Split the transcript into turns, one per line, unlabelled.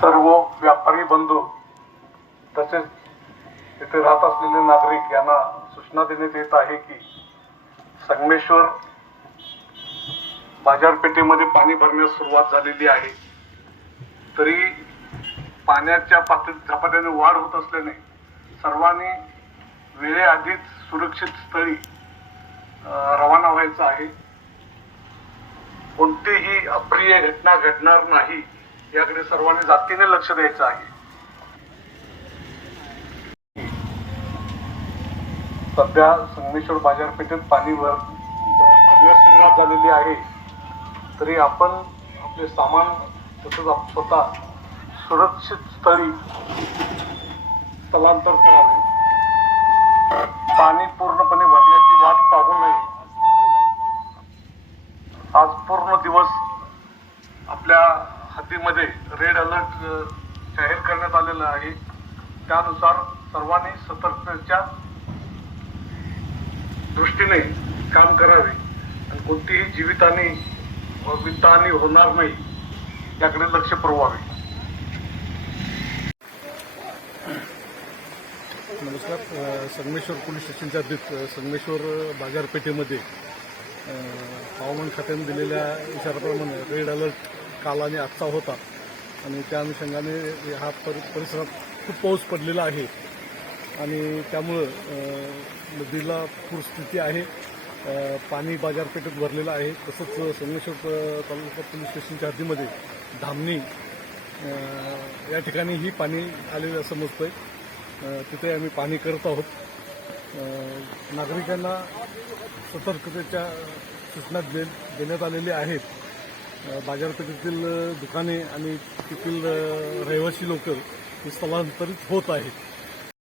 सर्व व्यापारी बंधू तसेच इथे राहत असलेले नागरिक यांना सूचना देण्यात येत आहे की संगमेश्वर बाजारपेठेमध्ये पाणी भरण्यास सुरुवात झालेली आहे. तरी पाण्याच्या पातळीत झपाट्याने वाढ होत असल्याने सर्वांनी वेळेआधीच सुरक्षित स्थळी रवाना व्हायचं आहे. कोणतीही अप्रिय घटना घडणार नाही. याकडे सर्वांनी जातीने लक्ष द्यायचं आहे. सध्या संगमेश्वर बाजारपेठेत पाणी भर भरण्यास सुरुवात झालेली आहे. तरी आपण आपले सामान तसंच आप- स्वतः सुरक्षित स्थळी स्थलांतर करावे. हद्दीमध्ये रेड अलर्ट जाहीर करण्यात आलेला आहे. त्यानुसार सर्वांनी सतर्कतेच्या दृष्टीने काम करावे. आणि कोणतीही जीवितहानी वित्तहानी होणार नाही. याकडे लक्ष पुरवावे.
नमस्कार. संगमेश्वर पोलीस स्टेशनच्या हद्दीत संगमेश्वर बाजारपेठेमध्ये हवामान खात्याने दिलेल्या इशाऱ्याप्रमाणे रेड अलर्ट काल आणि आजचा होता. आणि त्या अनुषंगाने हा परि परिसरात खूप पाऊस पडलेला आहे. आणि त्यामुळं नदीला पूरस्थिती आहे. पाणी बाजारपेठेत भरलेलं आहे. तसंच संगमेश्वर तालुका पोलीस स्टेशनच्या हद्दीमध्ये धामणी या ठिकाणीही पाणी आलेलं समजतंय आहे तिथे आम्ही पाणी करत आहोत. नागरिकांना सतर्कतेच्या सूचना दे देण्यात आलेल्या आहेत. बाजारपेठेतील दुकाने आणि तेथील रहिवासी लोक स्थलांतरित होत आहेत.